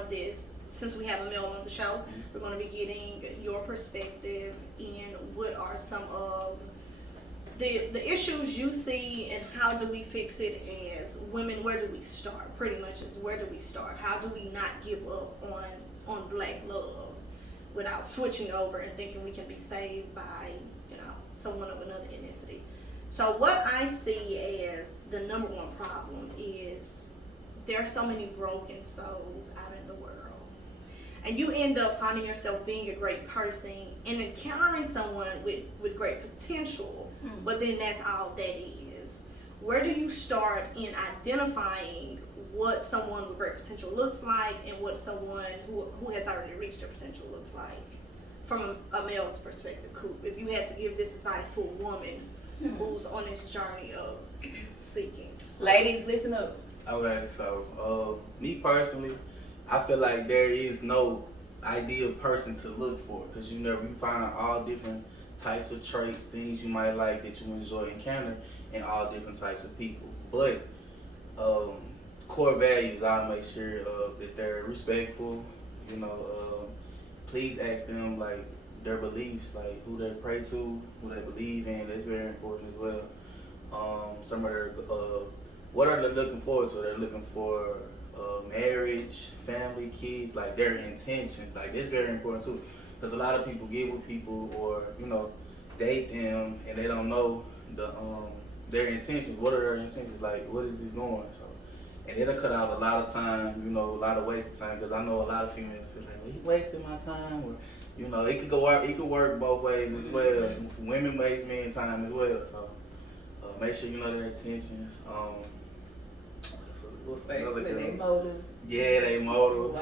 of this, since we have a male on the show, we're going to be getting your perspective in what are some of the issues you see, and how do we fix it as women. Where do we start? Pretty much is, where do we start? How do we not give up on black love without switching over and thinking we can be saved by, someone of another ethnicity? So what I see as the number one problem is there are so many broken souls out in the world. And you end up finding yourself being a great person and encountering someone with great potential, but then that's all that is. Where do you start in identifying what someone with great potential looks like and what someone who has already reached their potential looks like from a male's perspective? Coop, if you had to give this advice to a woman who's on this journey of seeking. Ladies, listen up. Okay, so me personally, I feel like there is no ideal person to look for, because you find all different types of traits, things you might like that you enjoy encounter in all different types of people. But core values, I'll make sure that they're respectful. Please ask them like their beliefs, like who they pray to, who they believe in. That's very important as well. Some of their what are they looking forward to? They're looking for marriage, family, kids, like their intentions. Like that's very important too, because a lot of people get with people or date them and they don't know their intentions. What are their intentions? Like, what is this going? So, and it'll cut out a lot of time, a lot of wasted time, because I know a lot of females feel like, well, he wasted my time, or it could work both ways as well. Women waste men time as well. So make sure you know their intentions. What's another good? They motives. Yeah, they motives.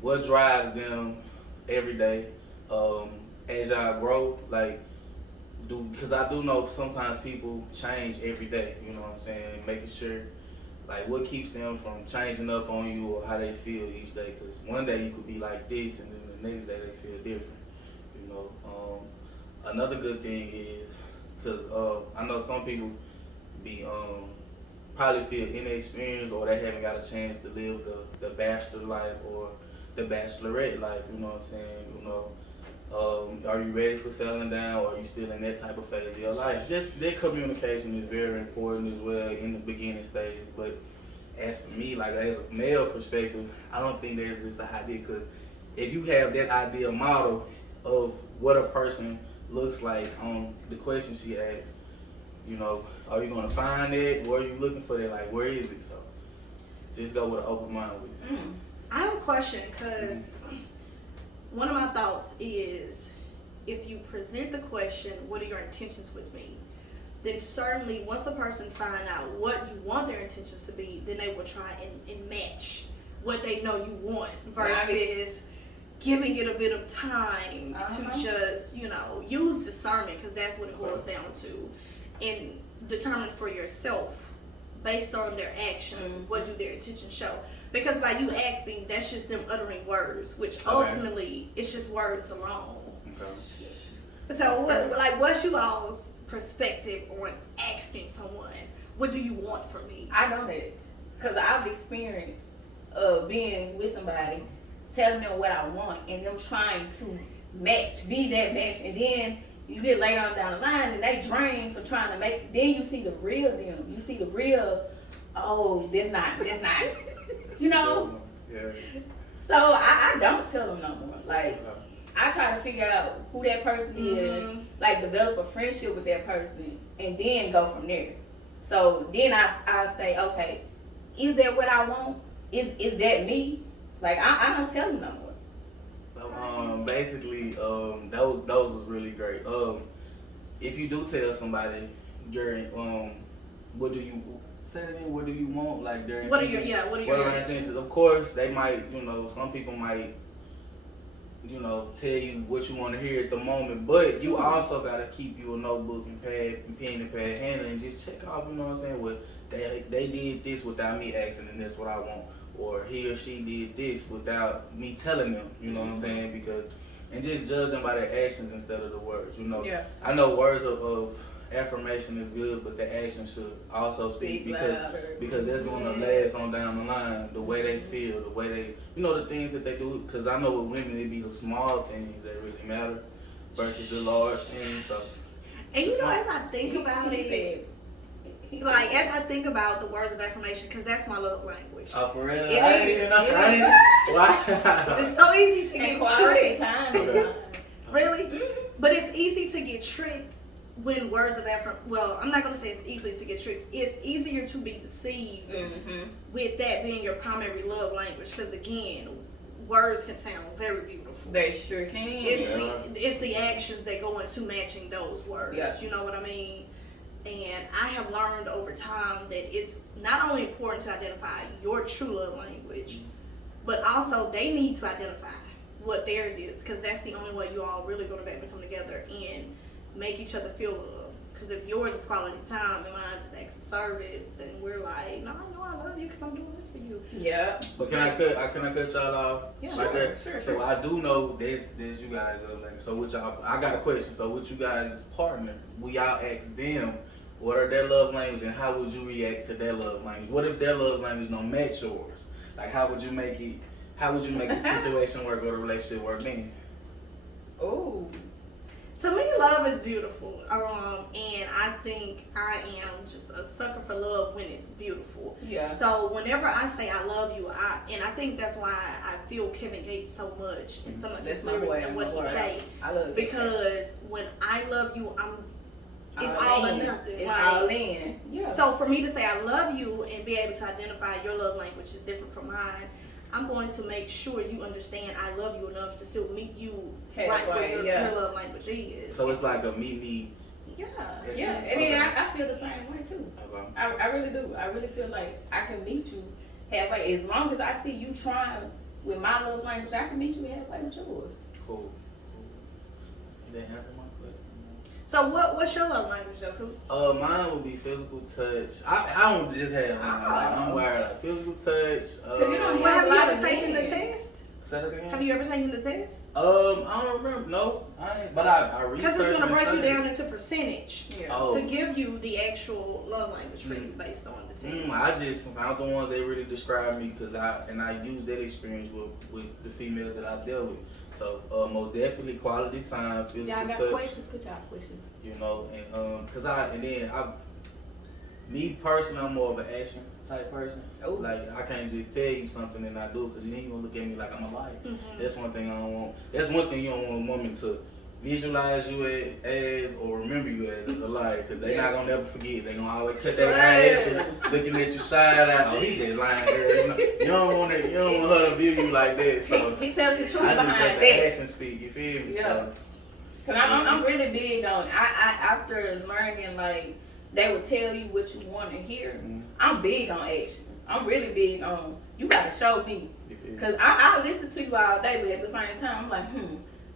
What drives them every day? As y'all grow, because I do know sometimes people change every day. You know what I'm saying? Making sure, what keeps them from changing up on you or how they feel each day. Because one day you could be like this, and then the next day they feel different. Another good thing is, because I know some people be probably feel inexperienced, or they haven't got a chance to live the bachelor life or the bachelorette life. You know what I'm saying? Are you ready for settling down, or are you still in that type of phase of your life? Just that communication is very important as well in the beginning stages. But as for me, as a male perspective, I don't think there's this idea, because if you have that ideal model of what a person looks like on the question she asks, are you going to find it? Where are you looking for that? Where is it? So just go with an open mind with it. I have a question, because one of my thoughts is, if you present the question, what are your intentions with me? Then certainly once a person find out what you want their intentions to be, then they will try and match what they know you want, versus giving it a bit of time to just, use discernment, because that's what it boils down to, and determine for yourself based on their actions, what do their intentions show. Because by you asking, that's just them uttering words, which ultimately it's just words alone. Okay. So what's you all's perspective on asking someone, what do you want from me? I know that, because I've experienced being with somebody, telling them what I want, and them trying to be that match, and then you get later on down the line and they drain for trying to make. Then you see the real them. You see the real. Oh, that's not. Yeah. So I don't tell them no more. I try to figure out who that person is. Develop a friendship with that person, and then go from there. So then I say, okay, is that what I want? Is that me? I don't tell them no more. So basically, those was really great. If you do tell somebody during what do you say it again? What do you want? During what are your intentions? Of course, they might. Some people might. Tell you what you want to hear at the moment, but you also gotta keep you a notebook and pen and pad handy, and just check off. You know what I'm saying? Well, they did this without me asking, and that's what I want. Or he or she did this without me telling them, you know what I'm saying? And just judge them by their actions instead of the words, Yeah. I know words of affirmation is good, but the action should also speak louder. because that's gonna last on down the line. The way they feel, the way they, the things that they do. Because I know with women, it be the small things that really matter versus the large things. So, And as I think about it, like as I think about the words of affirmation, because that's my love language. oh, for real? It I is. didn't even know. Why? It's so easy to get tricked. Time. Really? Mm-hmm. But it's easy to get tricked when words of affirmation. Well, I'm not gonna say it's easy to get tricked. It's easier to be deceived with that being your primary love language. Because again, words can sound very beautiful. They sure can. It's the actions that go into matching those words. Yeah. You know what I mean? And I have learned over time that it's not only important to identify your true love language, but also they need to identify what theirs is, because that's the only way you all really going to be able to come together and make each other feel love. Because if yours is quality time and mine's just acts of service, and we're like, no, I know I love you because I'm doing this for you. Yeah. But can I cut y'all off? Yeah, Right there? Sure. So I do know this you guys are like. So with y'all, I got a question. So with you guys' partner, will y'all ask them what are their love languages and how would you react to their love language? What if their love language don't match yours? Like how would you make it? How would you make the situation work or the relationship work then? Oh. To me, love is beautiful, and I think I am just a sucker for love when it's beautiful. Yeah. So whenever I say I love you, and I think that's why I feel Kevin Gates so much in some of his That's my lyrics boy. and what he say. I love it. Because when I love you, it's all or nothing. It's like, all in. Yeah. So for me to say I love you and be able to identify your love language is different from mine, I'm going to make sure you understand I love you enough to still meet you right where your love language is. So it's like a meet me. Yeah. Yeah, and then I feel the same way too. Okay. I really do. I really feel like I can meet you halfway. As long as I see you trying with my love language, I can meet you halfway with yours. Cool. You didn't answer my question. So what's your love language though, Coop? Mine would be physical touch. I don't just have one. I'm wired like physical touch. You don't Well, have you a lot ever of taken the men. test? Say that again? Have you ever taken the test? I don't remember. No, I ain't. But I researched. Because it's going to break you and down into percentage Oh. to give you the actual love language for you based on the test. I just found the ones that really describe me because I used that experience with the females that I dealt with. So most definitely quality time, physical Y'all got touch. questions? Put y'all questions. You know, and me personally, I'm more of an action type person. Ooh. Like I can't just tell you something and I do it because you ain't gonna look at me like I'm a liar. Mm-hmm. That's one thing I don't want. That's one thing you don't want a woman to visualize you as or remember you as a liar because they not gonna ever forget. They gonna always cut their eye at you, looking at you side out. Oh, he just lying there. You don't want her to view you like that. So He tells the truth I just behind let the that. action speak. You feel me? Yeah. So, Cause I'm really big on. I after learning like they would tell you what you want to hear. Mhm. I'm big on action. I'm really big on. You gotta show me. you feel me? Cause I listen to you all day, but at the same time, I'm like,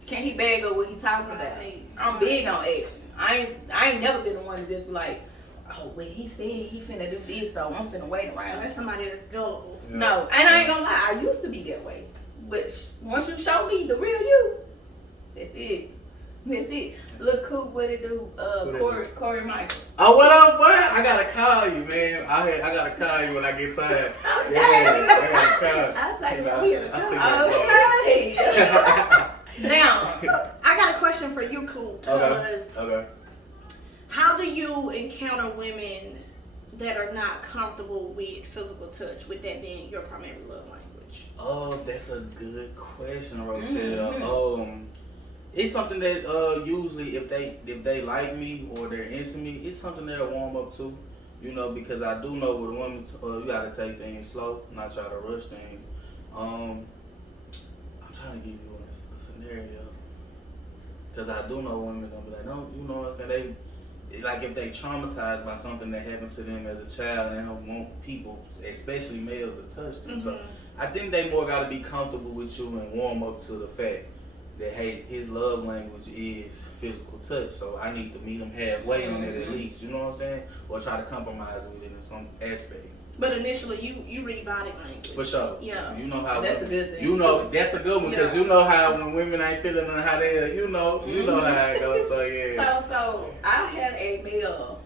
can he bag up what he talking about? Right. I'm big on action. I ain't never been the one to just be like, oh, well, he said he finna do this, so I'm finna wait around. That's somebody that's gullible. Yeah. No, and I ain't gonna lie, I used to be that way. But once you show me the real you, that's it. That's it. Look cool, what it do? Corey Michael. Oh, what up, boy? I gotta call you, man. I gotta call you when I get tired. Yeah, I gotta call you. I thought you were here to I see come. that. Okay. Now, So I got a question for you, Coop. Because Okay. how do you encounter women that are not comfortable with physical touch, with that being your primary love language? Oh, that's a good question, Rochelle. It's something that usually if they like me or they're into me, it's something they'll warm up to. You know, because I do know with women, you gotta take things slow, not try to rush things. I'm trying to give you a scenario, because I do know women gonna be like, no, you know what I'm saying? Like if they traumatized by something that happened to them as a child, and they don't want people, especially males, to touch them. So I think they more gotta be comfortable with you and warm up to the fact that hey, his love language is physical touch, so I need to meet him halfway on it at least, you know what I'm saying? Or try to compromise with it in some aspect. But initially, you read body language. For sure. Yeah. You know how that's a good thing. you know that's a good one because you know how when women ain't feeling how they you know how it goes. So yeah. So So I had a male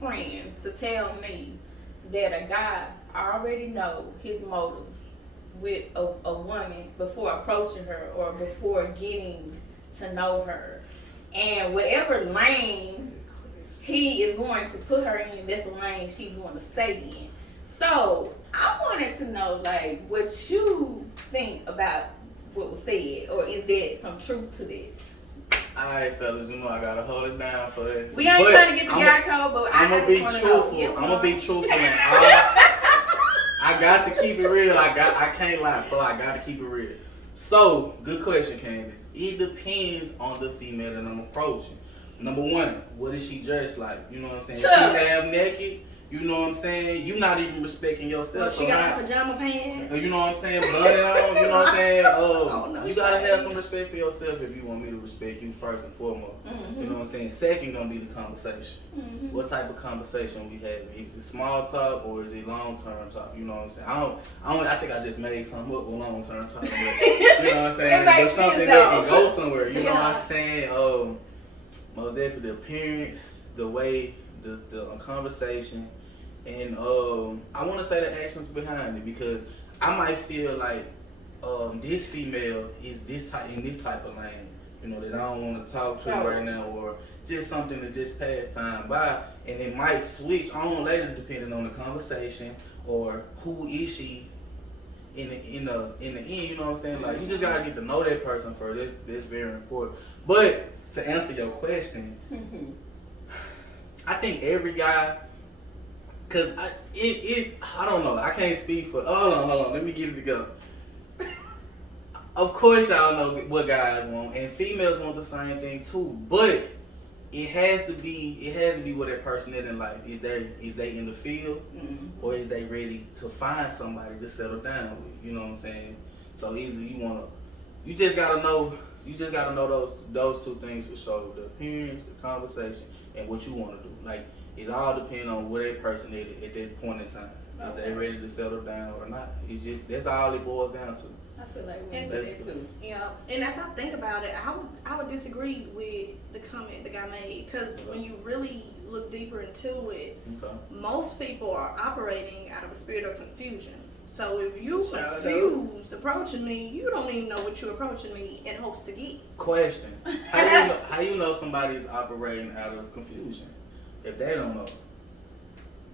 friend to tell me that a guy already know his motives with a woman before approaching her or before getting to know her. And whatever lane he is going to put her in, that's the lane she's going to stay in. So I wanted to know, like, what you think about what was said, or is there some truth to that? Alright, fellas, you know I gotta hold it down for this. We ain't trying to get the guy code, but I'm gonna be truthful. Know. I'm gonna be truthful. And I got to keep it real. I can't lie, so I gotta keep it real. So, good question, Candace. It depends on the female that I'm approaching. Number one, what is she dressed like? You know what I'm saying? Sure. She half naked. You know what I'm saying? You not even respecting yourself. Well, she got on pajama pants. You know what I'm saying? Bunny on. You know what I'm saying? No, you gotta have some respect for yourself if you want me to respect you first and foremost. Mm-hmm. You know what I'm saying? Second, gonna be the conversation. Mm-hmm. What type of conversation we having? Is it small talk or is it long term talk? You know what I'm saying? I think I just made something up with long term talk. But, you know what I'm saying? But something that can go somewhere. You know what I'm saying? Most definitely the appearance, the way, the conversation. And I want to say the actions behind it, because I might feel like this female is in this type of lane, you know, that I don't want to talk to right now, or just something to just pass time by, and it might switch on later depending on the conversation or who is she in the end. You know what I'm saying? Like, you just gotta get to know that person first. That's very important. But to answer your question, I think every guy. Cause I don't know. I can't speak for. Hold on. Let me get it together. Of course, y'all know what guys want, and females want the same thing too. But it has to be what that person is in life. Is they in the field, or is they ready to find somebody to settle down with? You know what I'm saying? So either you just gotta know those two things for sure: the appearance, the conversation, and what you want to do. Like, it all depends on where that person is at that point in time. Is they ready to settle down or not? That's all it boils down to. I feel like we And do that too. Yeah, and as I think about it, I would disagree with the comment the guy made, because when you really look deeper into it, most people are operating out of a spirit of confusion. So if you confused approaching me, you don't even know what you're approaching me in hopes to get. Question: How you know somebody is operating out of confusion if they don't know?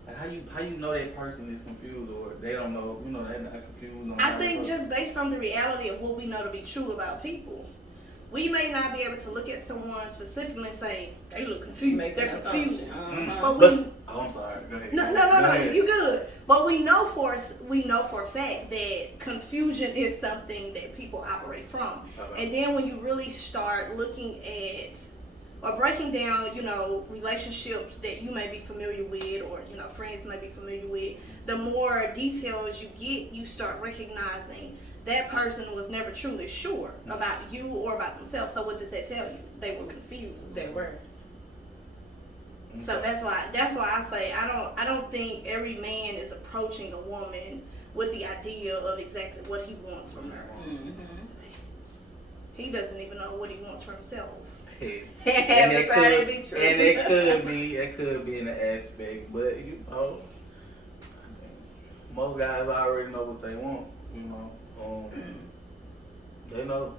Like, how you know that person is confused, or they don't know? You know, they're not confused. I think just based on the reality of what we know to be true about people, we may not be able to look at someone specifically and say they look confused. They're confused. But I'm sorry. Go ahead. No. You good. But we know for a fact that confusion is something that people operate from. Okay. And then when you really start looking at or breaking down, you know, relationships that you may be familiar with, or, you know, friends may be familiar with, the more details you get, you start recognizing that person was never truly sure about you or about themselves. So what does that tell you? They were confused. They were. So that's why I say I don't think every man is approaching a woman with the idea of exactly what he wants from her. Mm-hmm. He doesn't even know what he wants for himself. And it could be in the aspect, but you know, most guys already know what they want. You know, they know.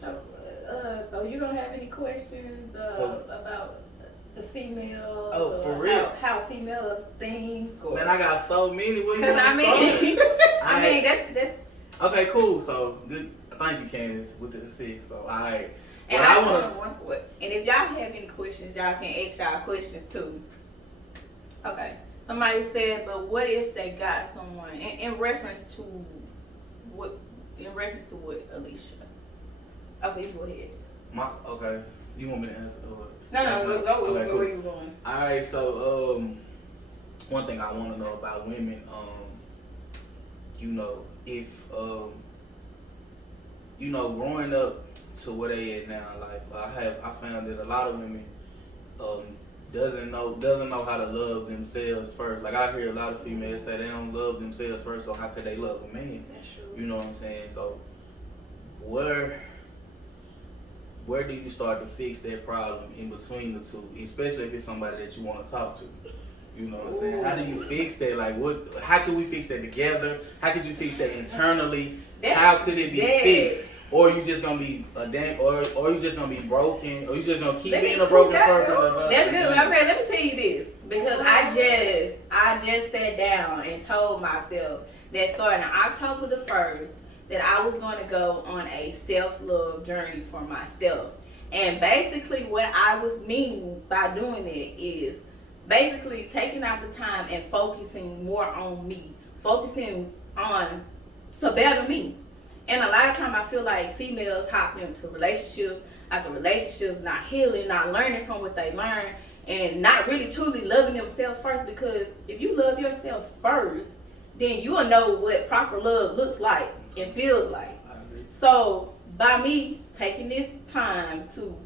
So you don't have any questions about the female? For real? How females think? Or, man, I got so many. Because I mean, that's okay. Cool. So good. Thank you, Candace, with the assist. So alright. And and if y'all have any questions, y'all can ask y'all questions too. Okay. Somebody said, but what if they got someone in reference to what? In reference to what, Alicia? Okay, you go ahead. Okay. You want me to answer? No, we'll go. Okay, cool. Where you going? All right. So one thing I want to know about women, you know, if you know, growing up to where they at now in life, I found that a lot of women doesn't know how to love themselves first. Like, I hear a lot of females say they don't love themselves first, so how could they love a man? That's true. You know what I'm saying? So where do you start to fix that problem in between the two, especially if it's somebody that you want to talk to? You know what I'm saying? How do you fix that? Like, how can we fix that together? How could you fix that internally? How could it be fixed? Or you just gonna be or you just gonna be broken, or you just gonna keep being a broken person? That's good. Okay, let me tell you this, because I just sat down and told myself that starting October the 1st that I was going to go on a self-love journey for myself. And basically what I was meaning by doing it is basically taking out the time and focusing more on me, focusing on to better me. And a lot of time I feel like females hop into relationship after relationship, not healing, not learning from what they learn, and not really truly loving themselves first. Because if you love yourself first, then you will know what proper love looks like and feels like. So by me taking this time to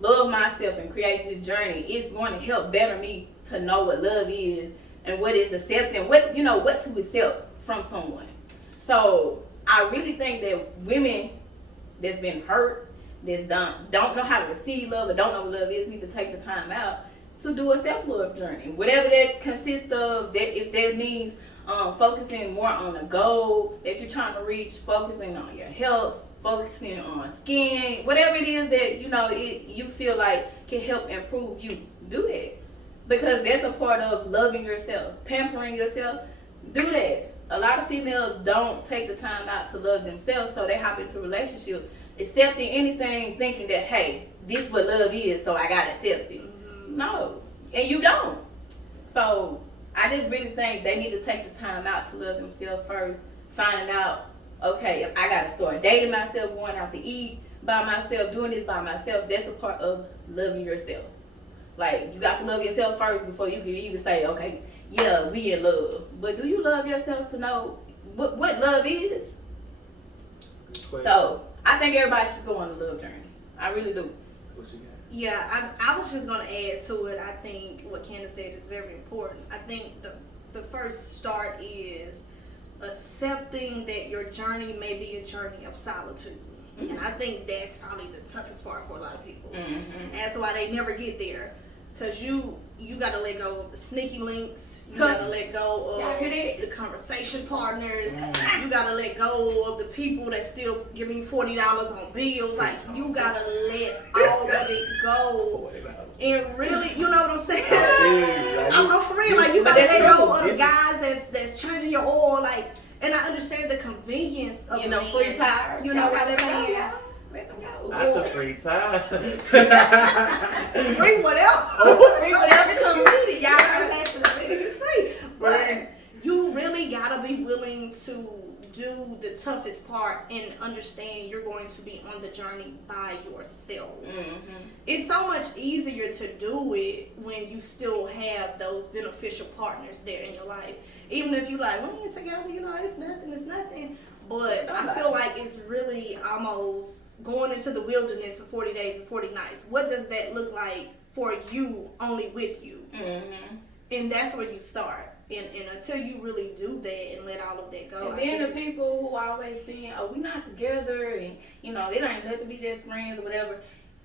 love myself and create this journey, it's going to help better me to know what love is and what is accepting, what to accept from someone. So I really think that women that's been hurt, don't know how to receive love or don't know what love is, need to take the time out to do a self-love journey. Whatever that consists of, that if that means focusing more on a goal that you're trying to reach, focusing on your health, focusing on skin, whatever it is that you feel like can help improve you, do that. Because that's a part of loving yourself, pampering yourself. Do that. A lot of females don't take the time out to love themselves, so they hop into a relationship accepting anything, thinking that, hey, this is what love is, so I gotta accept it. No, and you don't. So I just really think they need to take the time out to love themselves first, finding out, okay, if I gotta start dating myself, going out to eat by myself, doing this by myself, that's a part of loving yourself. Like, you got to love yourself first before you can even say, okay, yeah, we in love. But do you love yourself to know what love is? So I think everybody should go on a love journey. I really do. What you got? Yeah, I was just going to add to it. I think what Candace said is very important. I think the first start is accepting that your journey may be a journey of solitude. Mm-hmm. And I think that's probably the toughest part for a lot of people. Mm-hmm. And that's why they never get there. Because you got to let go of the sneaky links. You got to let go of the conversation partners. Mm-hmm. You got to let go of the people that still giving you $40 on bills. Like, you got to let all of it go. And really, you know what I'm saying? I'm for real. Like, you got to let go of the guys that's changing your oil. Like, and I understand the convenience of free tires. You know what I'm saying? Not the free time. Free whatever. Free whatever comes with it. Y'all it's free. But you really gotta be willing to do the toughest part and understand you're going to be on the journey by yourself. Mm-hmm. It's so much easier to do it when you still have those beneficial partners there in your life. Even if you like, we ain't together, it's nothing. But I feel like it's really almost going into the wilderness for 40 days and 40 nights. What does that look like for you, only with you? Mm-hmm. And that's where you start. And until you really do that and let all of that go. And then the people who always saying, oh, we not together, and it ain't nothing, we just friends or whatever.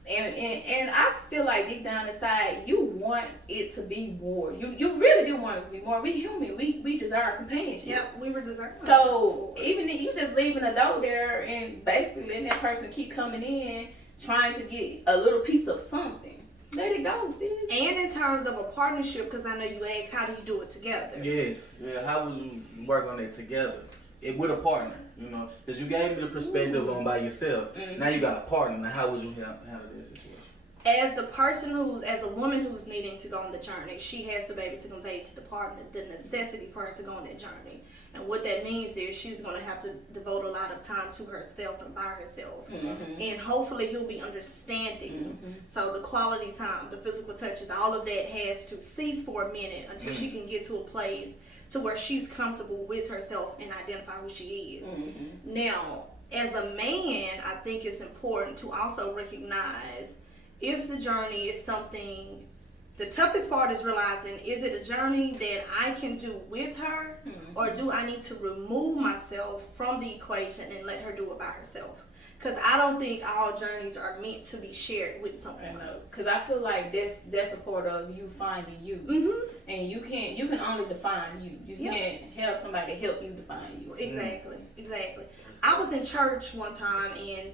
And I feel like deep down inside, you want it to be more. You really do want it to be more. We human. We desire companionship. Yep, we were deserving. So even if you just leaving a door there and basically letting that person keep coming in, trying to get a little piece of something, let it go, sis. And in terms of a partnership, because I know you asked, how do you do it together? Yes. Yeah. How would you work on it together? With a partner, because you gave me the perspective on by yourself. Mm-hmm. Now you got a partner. Now how would you handle this situation? As a woman who's needing to go on the journey, she has to be able to convey to the partner the necessity for her to go on that journey. And what that means is she's going to have to devote a lot of time to herself and by herself. Mm-hmm. And hopefully he'll be understanding. Mm-hmm. So the quality time, the physical touches, all of that has to cease for a minute until she can get to a place to where she's comfortable with herself and identify who she is. Mm-hmm. Now, as a man, I think it's important to also recognize if the journey is something, the toughest part is realizing, is it a journey that I can do with her, or do I need to remove myself from the equation and let her do it by herself? Because I don't think all journeys are meant to be shared with someone. I know, because I feel like that's a part of you finding you, and you can only define you. You can't help somebody help you define you. Exactly. I was in church one time, and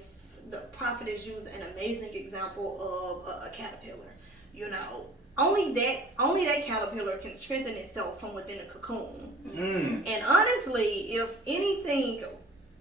the prophetess used an amazing example of a caterpillar. You know, only that caterpillar can strengthen itself from within a cocoon. And honestly, if anything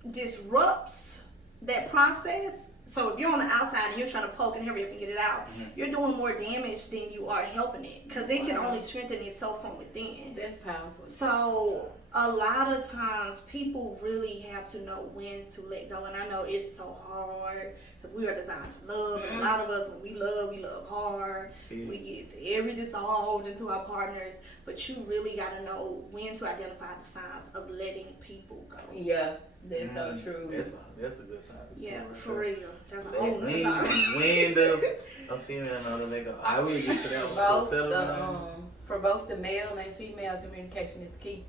disrupts that process, so if you're on the outside and you're trying to poke and hurry up and get it out, you're doing more damage than you are helping it, because it can only strengthen itself from within. That's powerful. So a lot of times people really have to know when to let go, and I know it's so hard because we are designed to love, and a lot of us, when we love hard. We get very dissolved into our partners, but you really got to know when to identify the signs of letting people go. Yeah, that's so true. That's a good topic. Yeah, for real. That's a whole nother topic. When does a female know to let go? I will get to that one. For both the male and female, communication is the key.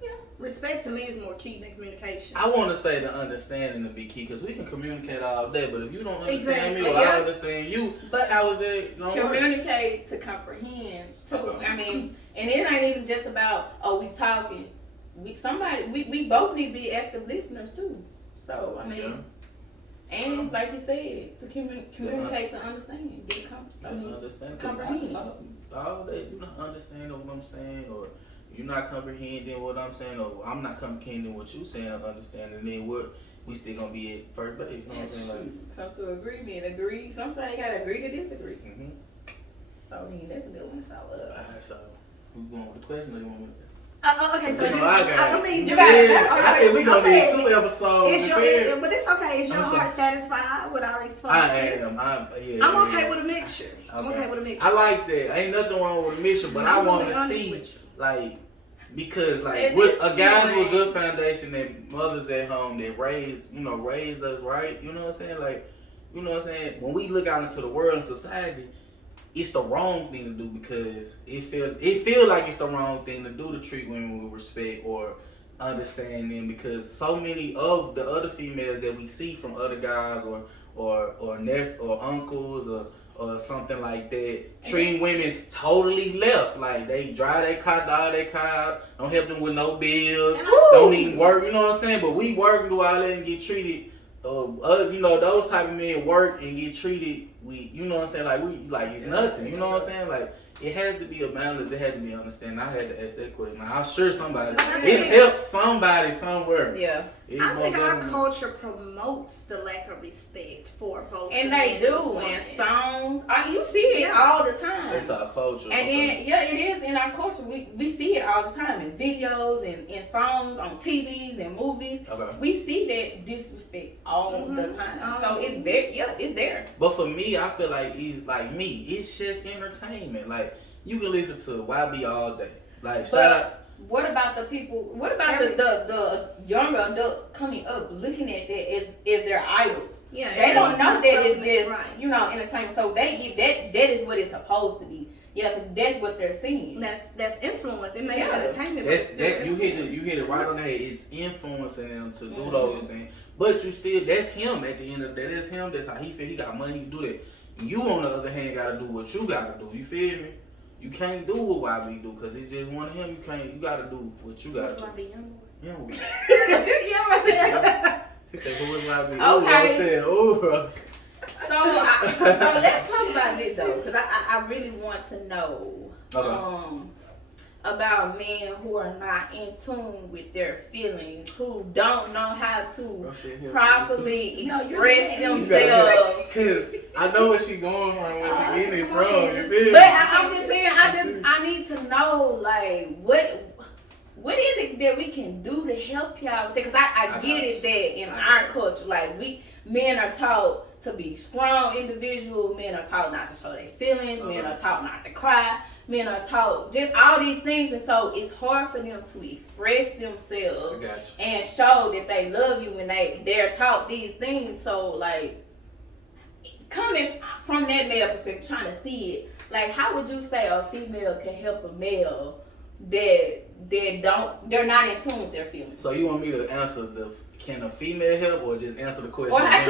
Yeah. Respect to me is more key than communication. I want to say the understanding to be key, because we can communicate all day, but if you don't understand me or yeah. I don't understand you, but how is that going to work? Communicate to comprehend too. I mean, and it ain't even just about we talking. We both need to be active listeners too. So I mean, and like you said, to communicate to understand, understand. Comprehend. I talk all day, you not understanding what I'm saying, or you're not comprehending what I'm saying, or I'm not comprehending what you're saying or understanding, then what we still gonna be at first base. You know what I'm saying? Like, come to agreement. Agree. Sometimes you gotta agree to disagree. So I mean, that's a good one. Alright, so we going with the question, or you want me to? Okay, so I mean, think we gonna need 2 episodes. But it's okay. Is your heart satisfied with our response? I am. I'm okay with a mixture. I like that. Ain't nothing wrong with a mixture, but I want to see, like, because like with guys with good foundation, that mothers at home that raised us right. You know what I'm saying? Like, you know what I'm saying? When we look out into the world and society, it's the wrong thing to do, because it feel like it's the wrong thing to do to treat women with respect or understand them, because so many of the other females that we see from other guys or uncles or something like that treating women totally left. Like, they drive their car, dog their car, don't help them with no bills, don't even work. You know what I'm saying? But we work and do all that and get treated. Those type of men work and get treated. You know what I'm saying? Like it's nothing. You know what I'm saying? Like, it has to be a balance. It had to be understanding. I had to ask that question. I'm sure it's helped somebody somewhere. Yeah. I think our culture promotes the lack of respect for both. And they do in songs. You see it all the time. It's our culture. And then it is in our culture. We see it all the time in videos and in songs, on TVs and movies. Okay. We see that disrespect all the time. So it's there. Yeah, it's there. But for me, I feel like it's just entertainment. Like, you can listen to YB all day. Like, shout out. What about the people? What about the younger adults coming up looking at that as their idols? Yeah, they don't know that it's just entertainment. So they get that is what it's supposed to be. Yeah, because that's what they're seeing. That's influence. It may be entertainment. You hit it right on the head. It's influencing them to do those things. But that's him at the end of the day. That's him. That's how he feel. He got money. He can do that. You, on the other hand, got to do what you got to do. You feel me? You can't do what YB do, because it's just one of him. You gotta do what you gotta do. Young. She said, "Who is YB?" Okay. Ooh, So let's talk about this though, because I really want to know about men who are not in tune with their feelings, who don't know how to properly express themselves. Cause I know where she going from, where she getting it from. You feel me? But I'm just saying, I need to know, like, what is it that we can do to help y'all? Because I get it that in our culture, like, men are taught to be strong individuals, men are taught not to show their feelings, men are taught not to cry, men are taught just all these things, and so it's hard for them to express themselves and show that they love you when they're taught these things. So, like, coming from that male perspective, trying to see it, like, how would you say a female can help a male that they're not in tune with their feelings? So you want me to answer can a female help or just answer the question? Or how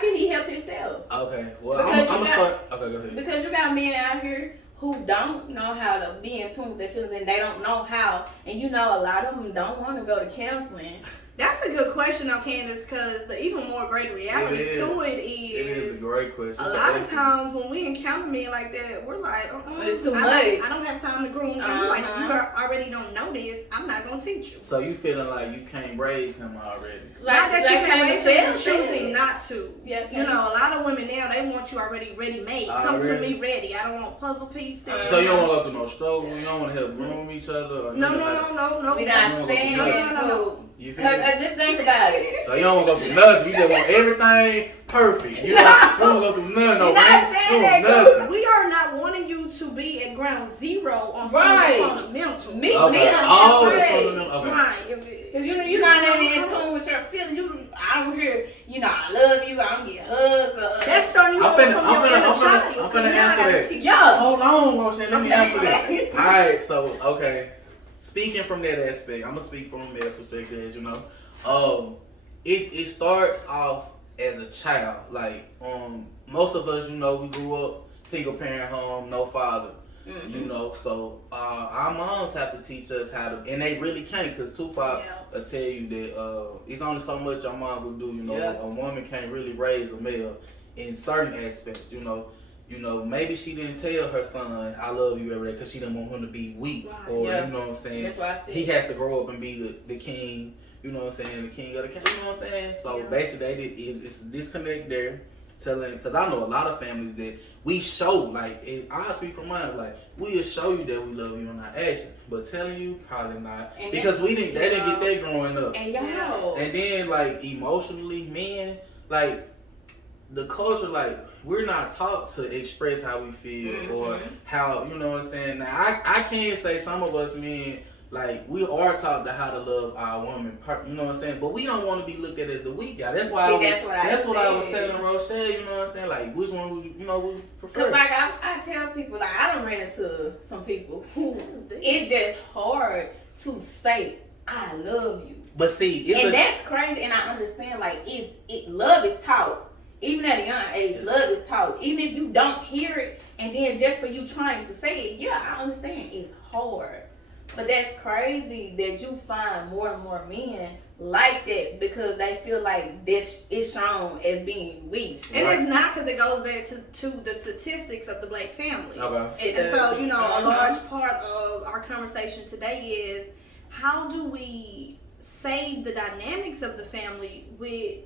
can he help himself? Okay, well, Because I'm you gonna got- start. Okay, go ahead. Because you got men out here who don't know how to be in tune with their feelings, and they don't know how. And you know, a lot of them don't want to go to counseling. That's a good question, though, Candace, because the even more greater reality It is. to it It is is a great question. a lot of times when we encounter men like that, we're like, It's too much. I don't have time to groom him. Like, Uh-huh. you already don't know this. I'm not going to teach you. So you feeling like you can't raise him already? Not that you can't raise him, you're Michelle choosing said. not to. Yeah, You know, a lot of women now, they want you already ready-made. Come to Already? me ready. I don't want puzzle pieces. So you don't want to go through no struggle. You don't want to help groom each other. Or No. nothing like We No, not saying no, no. You feel Because me? I just think about it. So you don't want to go through nothing. You just want everything perfect. You don't want to go through nothing. No, You're not man. saying You that, want nothing. We are not wanting you to be at ground zero on some Right. of the fundamentals. Me, Okay. I'm All the right. fundamental. Okay. Right. Because you're not in tune with your feelings. I don't hear, I love you, I don't get hugs. That's starting you I'm over finna- from I'm your finna- inner I'm finna- child. I'm finna 'Cause now I answer gotta that. teach Yeah. Hold on, Roshan. Let me Okay. answer that. Alright, so, okay. Speaking from that aspect, I'm going to speak from a male's perspective, as you know. It starts off as a child. Like, most of us, we grew up single parent home, no father. Mm-hmm. So our moms have to teach us how to, and they really can't, because Tupac will tell you that it's only so much your mom will do. Yeah. A woman can't really raise a male in certain aspects. Maybe she didn't tell her son, I love you every day, because she didn't want him to be weak. Right. Or, Yeah. you know what I'm saying? That's what I said. He has to grow up and be the king, you know what I'm saying? The king of the king, you know what I'm saying? So Yeah. basically, it's a disconnect there. Because I know a lot of families that we show, I speak from mine, we'll show you that we love you in our actions, but telling you, probably not. And Because they didn't get that growing up. And y'all. And then, emotionally, men, the culture, we're not taught to express how we feel or how, you know what I'm saying? Now, I can say some of us men, we are taught how to love our woman, you know what I'm saying? But we don't want to be looked at as the weak guy. That's why that's what I was telling Rochelle, you know what I'm saying? Which one would you prefer? Cause I tell people, I done ran into some people who it's just hard to say I love you. But see, that's crazy, and I understand. Love is taught. Even at a young age, love is taught. Even if you don't hear it, and then just for you trying to say it, yeah, I understand it's hard. But that's crazy that you find more and more men like that because they feel like this is shown as being weak. And it's not, because it goes back to the statistics of the black family. Okay. And so, a large part of our conversation today is how do we save the dynamics of the family with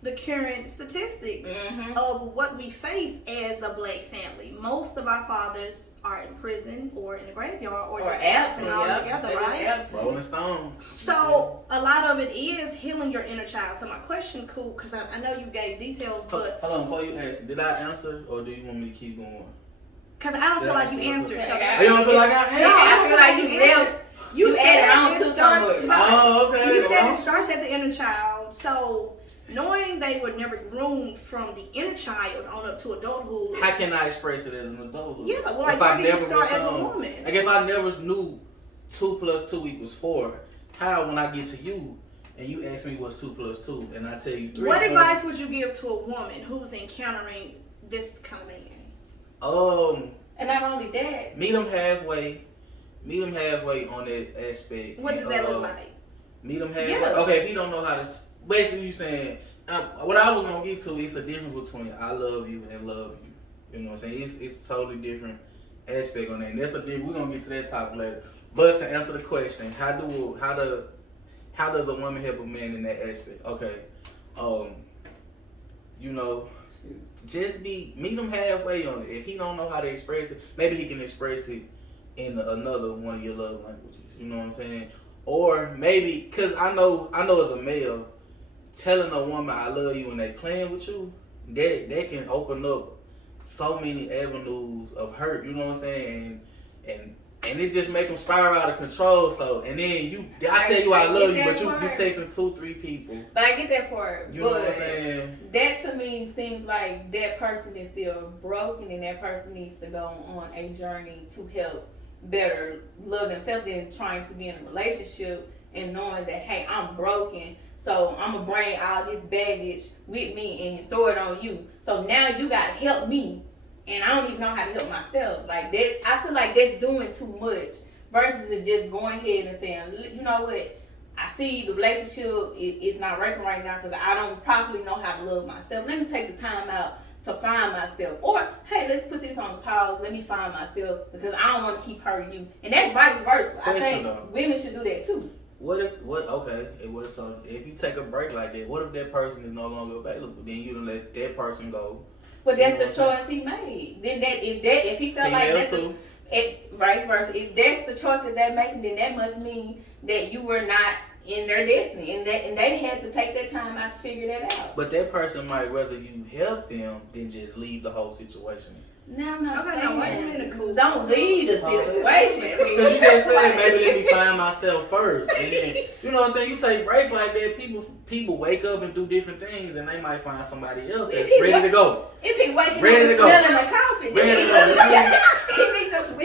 the current statistics of what we face as a black family. Most of our fathers are in prison or in the graveyard or just absent altogether, right? Rolling Stone. So a lot of it is healing your inner child. So my question, cool, because I know you gave details, but hold on, before you ask, did I answer or do you want me to keep going? because I don't feel like you answered. So You don't feel like I answered? No, I feel like you answered. You added on said to it starts. somewhere. Oh, okay. You said it starts at the inner child. So knowing they were never groomed from the inner child on up to adulthood. How can I express it as an adult? Yeah, well, if why I did you never start as a was woman? if I never knew 2 + 2 = 4, how when I get to you and you ask me what's 2 + 2 and I tell you 3? What advice would you give to a woman who's encountering this kind of man? And not only that, meet them halfway on that aspect. What does that look like? Meet them halfway. Yeah. Okay, if you don't know how to, basically you saying, what I was gonna get to is a difference between I love you and love you. You know what I'm saying? It's a totally different aspect on that. And we're gonna get to that topic later. But to answer the question, how does a woman help a man in that aspect? Okay, just meet him halfway on it. If he don't know how to express it, maybe he can express it in another one of your love languages. You know what I'm saying? Or maybe, cause I know as a male, telling a woman I love you and they playing with you, that can open up so many avenues of hurt. You know what I'm saying? And it just make them spiral out of control. So, and then I tell you I love you, but you texting 2-3 people. But I get that part. You know what I'm saying? That to me seems like that person is still broken, and that person needs to go on a journey to help better love themselves than trying to be in a relationship and knowing that, hey, I'm broken, So I'm gonna bring all this baggage with me and throw it on you. So now you gotta help me, and I don't even know how to help myself. Like that, I feel like that's doing too much versus just going ahead and saying, you know what, I see the relationship is not working right now because I don't properly know how to love myself. Let me take the time out to find myself. Or, hey, let's put this on pause. Let me find myself because I don't want to keep hurting you. And that's vice versa. I think women should do that too. If you take a break like that, what if that person is no longer available? Then you don't let that person go. But that's the choice he made. Then if he felt like that's vice versa. If that's the choice that they're making, then that must mean that you were not in their destiny, and they had to take that time out to figure that out. But that person might rather you help them than just leave the whole situation. No, I'm not saying. No, wait a minute, cool. Don't leave the situation. Because you just said maybe let me find myself first. And then, you know what I'm saying? You take breaks like that, people wake up and do different things, and they might find somebody else that's ready to go. If he waking ready up smelling the coffee, ready to go.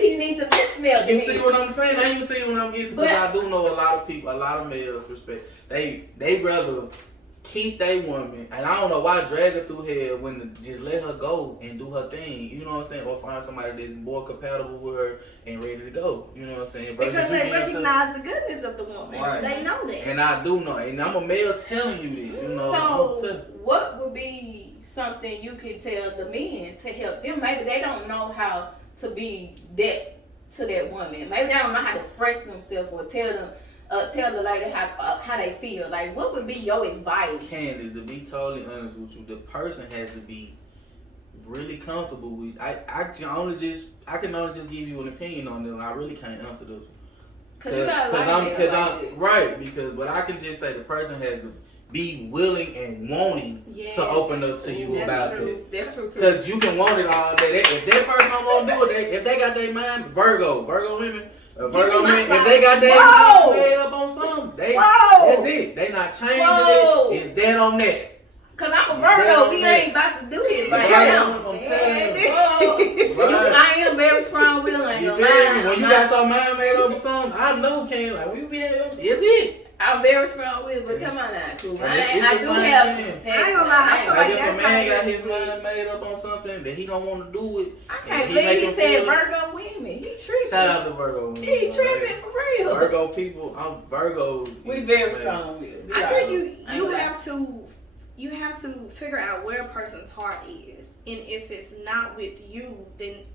he needs to smell. You see what I'm saying? Now you see what I'm getting to. Because I do know a lot of people, a lot of males, they rather keep their woman, and I don't know why drag her through hell when just let her go and do her thing, you know what I'm saying, or find somebody that's more compatible with her and ready to go, you know what I'm saying. Because they recognize the goodness of the woman. Right. They know that. And I do know, and I'm a male telling you this, you know. So what would be something you could tell the men to help them? Maybe they don't know how to be that to that woman. Maybe they don't know how to express themselves or tell the lady how they feel. Like, what would be your advice? Candace, to be totally honest with you, the person has to be really comfortable with. I can only just give you an opinion on them. I really can't answer those. Because but I can just say the person has to be willing and wanting to open up to you about that. That's true. Because you can want it all day. If that person don't want to do it, if they got their mind, Virgo women. Virgo men, if they got their made up on something, that's it. They not changing it. It's dead on that. Cause I'm a Virgo, we ain't about to do this right now. I'm telling you. I am very strong willed. You feel me? When you got your mind made up or something, I know Ken, like, we be it's it. I'm very strong willed, but come on now, cool. I do have some. I ain't gonna lie, I feel like if that's a man got his mind made up on something that he don't want to do it, I can't believe he said Virgo women. He tripping. Shout out to Virgo women. He tripping for real. Virgo people, I'm Virgos. We very strong willed. I think you have to figure out where a person's heart is, and if it's not with you, then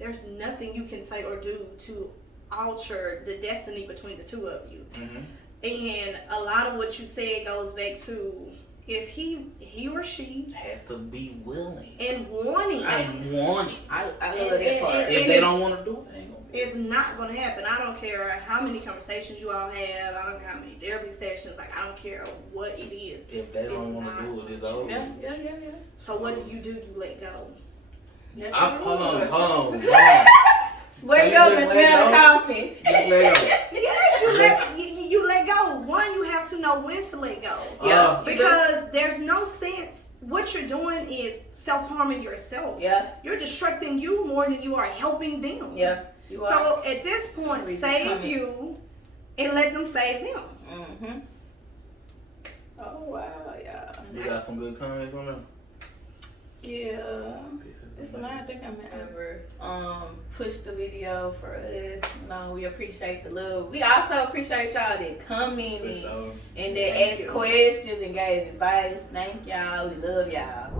there's nothing you can say or do to alter the destiny between the two of you. Mm-hmm. And a lot of what you said goes back to if he or she has to be willing and wanting. I love that part. If they don't want to do it, it's not going to happen. I don't care how many conversations you all have. I don't care how many therapy sessions. Like, I don't care what it is. If they don't want to do it, it's over. Yeah. So what do? You let go. Hold on. Wake up and smell the coffee. Just let go. You let go. One, you have to know when to let go. Yeah. Because there's no sense. What you're doing is self-harming yourself. Yeah. You're destructing you more than you are helping them. Yeah. So at this point, save you and let them save them. Mm-hmm. Oh wow, yeah. You got some good comments on them? Yeah. I think I'm ever push the video for us. We appreciate the love. We also appreciate y'all that come in and that ask questions and gave advice. Thank y'all. We love y'all.